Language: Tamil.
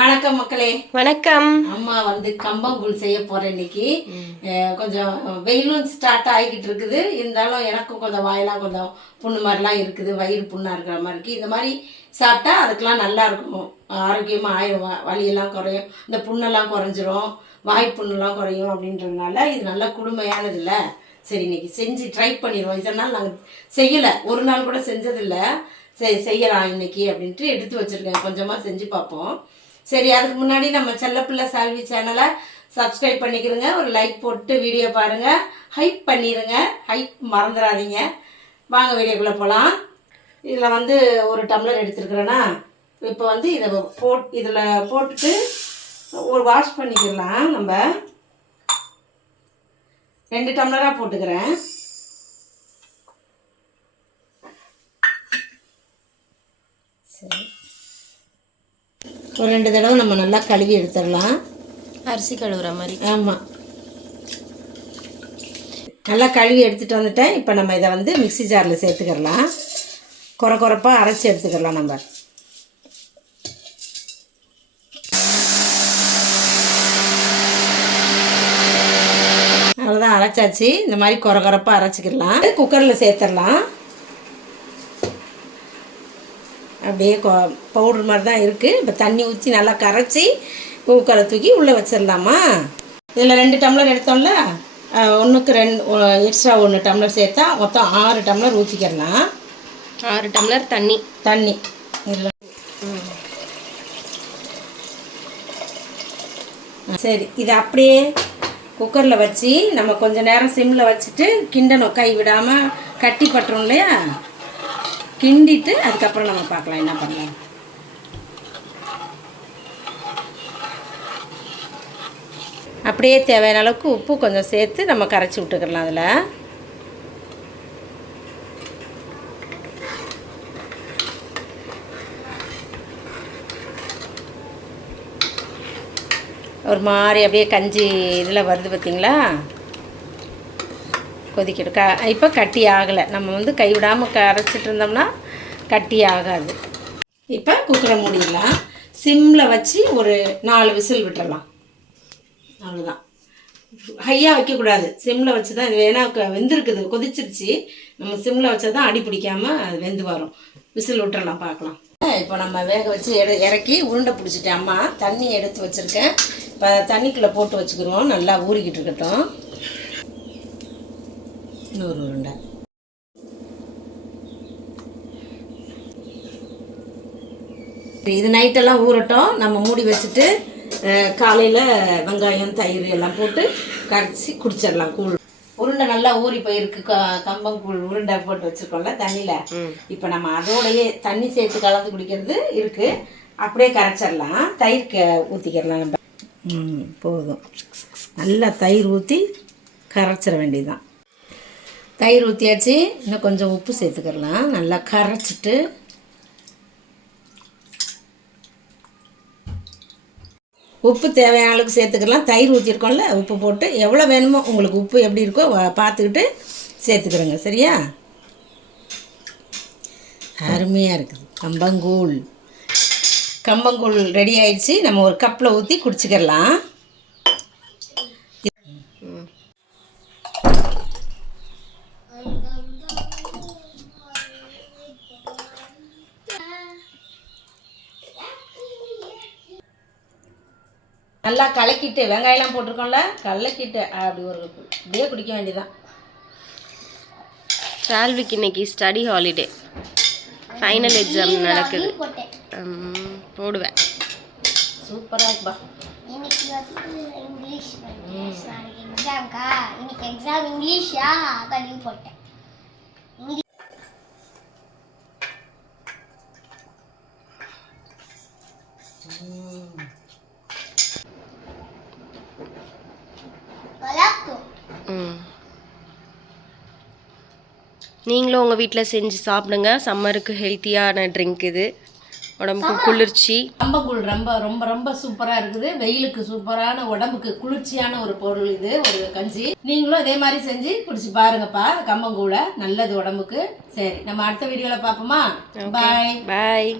வணக்கம் மக்களே. வணக்கம். அம்மா வந்து கம்பங்கூழ் செய்ய போறேன் இன்னைக்கு. கொஞ்சம் வெயிலும் ஸ்டார்ட் ஆகிக்கிட்டு இருக்குது. இருந்தாலும் எனக்கும் கொஞ்சம் வாயெல்லாம் கொஞ்சம் புண்ணு மாதிரிலாம் இருக்குது, வயிறு புண்ணாக இருக்கிற மாதிரி இருக்குது. இந்த மாதிரி சாப்பிட்டா அதுக்கெலாம் நல்லா இருக்கும், ஆரோக்கியமாக ஆயிடும், வலியெல்லாம் குறையும், இந்த புண்ணெல்லாம் குறைஞ்சிரும், வாய் புண்ணெல்லாம் குறையும் அப்படின்றதுனால இது நல்லா குளுமையானது இல்லை. சரி இன்னைக்கு செஞ்சு ட்ரை பண்ணிடுவோம். இதனால் நாங்கள் செய்யலை, ஒரு நாள் கூட செஞ்சதில்லை. சரி செய்யலாம் இன்னைக்கு அப்படின்ட்டு எடுத்து வச்சுருக்கேன், கொஞ்சமாக செஞ்சு பார்ப்போம். சரி அதுக்கு முன்னாடி நம்ம செல்லப்பிள்ளை சால்வி சேனலை சப்ஸ்கிரைப் பண்ணிக்கிறங்க, ஒரு லைக் போட்டு வீடியோ பாருங்கள், ஹைப் பண்ணிடுங்க, ஹைப் மறந்துடாதீங்க. வாங்க வீடியோக்குள்ளே போகலாம். இதில் வந்து ஒரு டம்ளர் எடுத்துருக்குறேன்னா இப்போ வந்து இதை இதில் போட்டுட்டு ஒரு வாஷ் பண்ணிக்கலாம். நம்ம 2 டம்ளராக போட்டுக்கிறேன். சரி ஒரு 2 தடவை நம்ம நல்லா கழுவி எடுத்துடலாம், அரிசி கழுவுற மாதிரி. ஆமாம், நல்லா கழுவி எடுத்துகிட்டு வந்துட்டேன். இப்போ நம்ம இதை வந்து மிக்ஸி ஜாரில் சேர்த்துக்கலாம், குறைப்பாக அரைச்சி எடுத்துக்கலாம். நம்ம அவ்வளோதான், அரைச்சாச்சு. இந்த மாதிரி குறைப்பாக அரைச்சிக்கலாம். குக்கரில் சேர்த்துடலாம். அப்படியே பவுட்ரு மாதிரி தான் இருக்குது. இப்போ தண்ணி ஊற்றி நல்லா கரைச்சி குக்கரை தூக்கி உள்ளே வச்சிடலாமா. இதில் 2 டம்ளர் எடுத்தோம்ல, 1க்கு 2 எக்ஸ்ட்ரா 1 டம்ளர் சேர்த்தா மொத்தம் 6 டம்ளர் ஊற்றிக்கிறலாம். 6 டம்ளர் தண்ணி இதில். சரி இதை அப்படியே குக்கரில் வச்சு நம்ம கொஞ்சம் நேரம் சிம்மில் வச்சுட்டு கிண்டணும், கை விடாமல், கட்டி பட்டுரும் இல்லையா, கிண்டிட்டு அதுக்கப்புறம் நம்ம பார்க்கலாம் என்ன பண்ணலாம். அப்படியே தேவையான அளவுக்கு உப்பு கொஞ்சம் சேர்த்து நம்ம கரைச்சி விட்டுக்கலாம். அதில் ஒரு மாதிரி அப்படியே கஞ்சி இதில் வருது பார்த்திங்களா, கொதிக்கிட்டு இப்போ கட்டி ஆகலை. நம்ம வந்து கைவிடாமல் கரைச்சிட்டு இருந்தோம்னா கட்டி ஆகாது. இப்போ குக்கரை மூடிடலாம், சிம்மில் வச்சு ஒரு 4 விசில் விட்டுடலாம். அவ்வளோதான், ஹையாக வைக்கக்கூடாது, சிம்மில் வச்சு தான். இது வேணால் வெந்திருக்குது, கொதிச்சிருச்சு, நம்ம சிம்மில் வச்சா தான் அடி பிடிக்காமல் அது வெந்து வரும். விசில் விட்டுறலாம், பார்க்கலாம். இப்போ நம்ம வேக வச்சு இறக்கி உருண்டை பிடிச்சிட்டேன். அம்மா தண்ணி எடுத்து வச்சுருக்கேன். இப்போ தண்ணிக்குள்ளே போட்டு வச்சுக்கிடுவோம், நல்லா ஊறிக்கிட்டு இருக்கட்டும். இன்னொரு உருண்டை. இது நைட்டெல்லாம் ஊறட்டும், நம்ம மூடி வச்சுட்டு காலையில் வெங்காயம் தயிர் எல்லாம் போட்டு கரைச்சி குடிச்சிடலாம். கூழ் உருண்டை நல்லா ஊறி போயிருக்கு, கம்பங்கூழ் உருண்டை போட்டு வச்சுருக்கோம்ல தண்ணியில். இப்போ நம்ம அதோடையே தண்ணி சேர்த்து கலந்து குடிக்கிறது இருக்குது, அப்படியே கரைச்சிடலாம். தயிர் ஊற்றிக்கிறலாம் நம்ம. போதும், நல்லா தயிர் ஊற்றி கரைச்சிட வேண்டியதுதான். தயிர் ஊற்றியாச்சு, இன்னும் கொஞ்சம் உப்பு சேர்த்துக்கலாம். நல்லா கரைச்சிட்டு உப்பு தேவையான அளவுக்கு சேர்த்துக்கலாம். தயிர் ஊற்றிருக்கோம்ல, உப்பு போட்டு எவ்வளோ வேணுமோ உங்களுக்கு உப்பு எப்படி இருக்கோ பார்த்துக்கிட்டு சேர்த்துக்கிறோங்க. சரியா, அருமையாக இருக்குது கம்பங்கூழ். கம்பங்கூழ் ரெடி ஆயிடுச்சு. நம்ம ஒரு கப்பில் ஊற்றி குடிச்சிக்கலாம். நல்லா கலக்கிட்டு, வெங்காயம்லாம் போட்டிருக்கோம்ல, கலக்கிட்டு அப்படி ஒரு அப்படியே குடிக்க வேண்டியதான். சால்விக்கு இன்னைக்கு ஸ்டடி ஹாலிடே, ஃபைனல் எக்ஸாம் நடக்குது. போடுவேன். சூப்பராக இருக்குப்பா. இன்னைக்கு வந்து இங்கிலீஷ் நாளைக்கு எக்ஸாம்க்கா. இன்னைக்கு எக்ஸாம் இங்கிலீஷா, அதான் லீவ் போட்டேன். நீங்களும் உங்கள் வீட்டில் செஞ்சு சாப்பிடுங்க. சம்மருக்கு ஹெல்த்தியான ட்ரிங்க் இது, உடம்புக்கு குளிர்ச்சி. கம்பங்கூழ் ரொம்ப ரொம்ப ரொம்ப சூப்பராக இருக்குது. வெயிலுக்கு சூப்பரான, உடம்புக்கு குளிர்ச்சியான ஒரு பொருள் இது, ஒரு கஞ்சி. நீங்களும் அதே மாதிரி செஞ்சு குடிச்சு பாருங்கப்பா. கம்பங்கூழை நல்லது உடம்புக்கு. சரி, நம்ம அடுத்த வீடியோவில் பார்ப்போமா. பாய் பாய்.